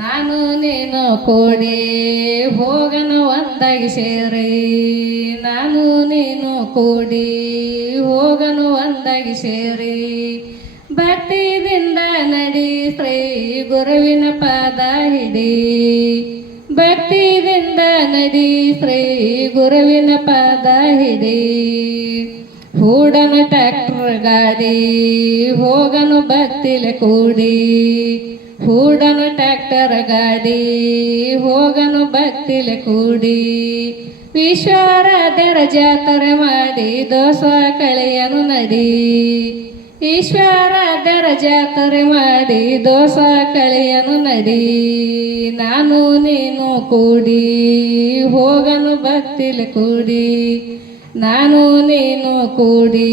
ನಾನು ನೀನು ಕೂಡಿ ಹೋಗನ ಒಂದಾಗಿ ಸೇರಿ, ನಾನು ನೀನು ಕೂಡಿ ಹೋಗನು ಒಂದಾಗಿ ಸೇರಿ, ಭಕ್ತಿದಿಂದ ನಡಿ ಶ್ರೀ ಗುರುವಿನ ಪಾದ ಹಿಡಿ, ಭಕ್ತಿದಿಂದ ನಡಿ ಶ್ರೀ ಗುರುವಿನ ಪಾದ ಹಿಡಿ. ಹೂಡನು ಟ್ರ್ಯಾಕ್ಟರ್ ಗಾಡಿ ಹೋಗನು ಭಕ್ತಿಲೆ ಕೂಡಿ, ಹೂಡನು ಟ್ರ್ಯಾಕ್ಟರ್ ಗಾಡಿ ಹೋಗನು ಭಕ್ತಿಲೆ ಕೂಡಿ, ಈಶ್ವರದರ ಜಾತ್ರೆ ಮಾಡಿ ದೋಸ ಕಳೆಯನು ನಡಿ, ಈಶ್ವರದರ ಜಾತ್ರೆ ಮಾಡಿ ದೋಸ ಕಳೆಯನು ನಡಿ. ನಾನು ನೀನು ಕೂಡಿ ಹೋಗನು ಭಕ್ತಿಲೆ ಕೂಡಿ, ನಾನು ನೀನು ಕೂಡಿ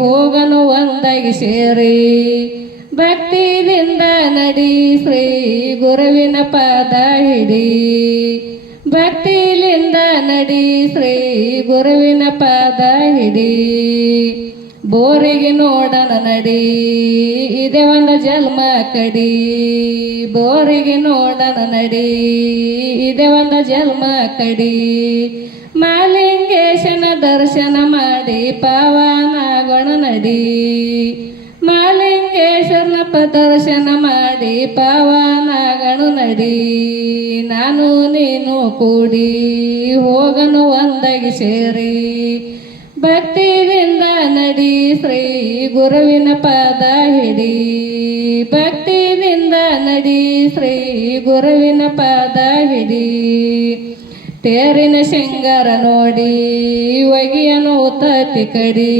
ಹೋಗನು ಒಂದಾಗಿ ಸೇರಿ, ಭಕ್ತಿದಿಂದ ನಡಿ ಶ್ರೀ ಗುರುವಿನ ಪಾದ ಹಿಡಿ, ಭಕ್ತಿಲಿಂದ ನಡಿ ಶ್ರೀ ಗುರುವಿನ ಪಾದ ಹಿಡಿ. ಬೋರಿಗೆ ನೋಡನ ನಡಿ ಇದೆ ಒಂದು ಜನ್ಮ ಕಡಿ, ಬೋರಿಗೆ ನೋಡನ ನಡಿ ಇದೆ ಒಂದು ಜನ್ಮ ಕಡಿ, ಮಾಲಿಂಗೇಶನ ದರ್ಶನ ಮಾಡಿ ಪಾವನಾಗೋಣ ನಡಿ, ಮಾಲಿಂಗೇಶ್ವರನ ದರ್ಶನ ಮಾಡಿ ಪಾವನಾಗೋಣ ನಡಿ. ನಾನು ನೀನು ಕೂಡಿ ಹೋಗನು ಒಂದಾಗಿ ಸೇರಿ, ಭಕ್ತಿಯಿಂದ ನಡಿ ಶ್ರೀ ಗುರುವಿನ ಪಾದ ಹಿಡಿ, ಭಕ್ತಿಯಿಂದ ನಡಿ ಶ್ರೀ ಗುರುವಿನ ಪಾದ ಹಿಡಿ. ತೇರಿನ ಶೃಂಗಾರ ನೋಡಿ ಒಗಿಯನು ತತಿ ಕಡಿ,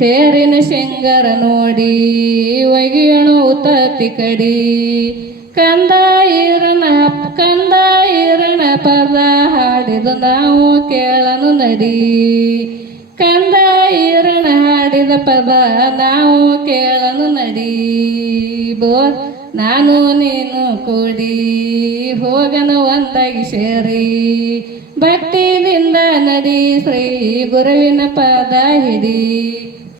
ತೇರಿನ ಶೃಂಗಾರ ನೋಡಿ ಒಗಿಯನು ತತಿ ಕಡಿ, ಕಂದ ಈರಣ ಪದ ಹಾಡಿದು ನಾವು ಕೇಳನು ನಡಿ, ಕಂದ ಈರಣ ಹಾಡಿದ ಪದ ನಾವು ಕೇಳನು ನಡಿ. ನಾನು ನೀನು ಕೂಡಿ ಹೋಗನು ಒಂದಾಗಿ ಸೇರಿ, ಭಕ್ತಿಯಿಂದ ನಡಿ ಶ್ರೀ ಗುರುವಿನ ಪಾದ ಹಿಡಿ.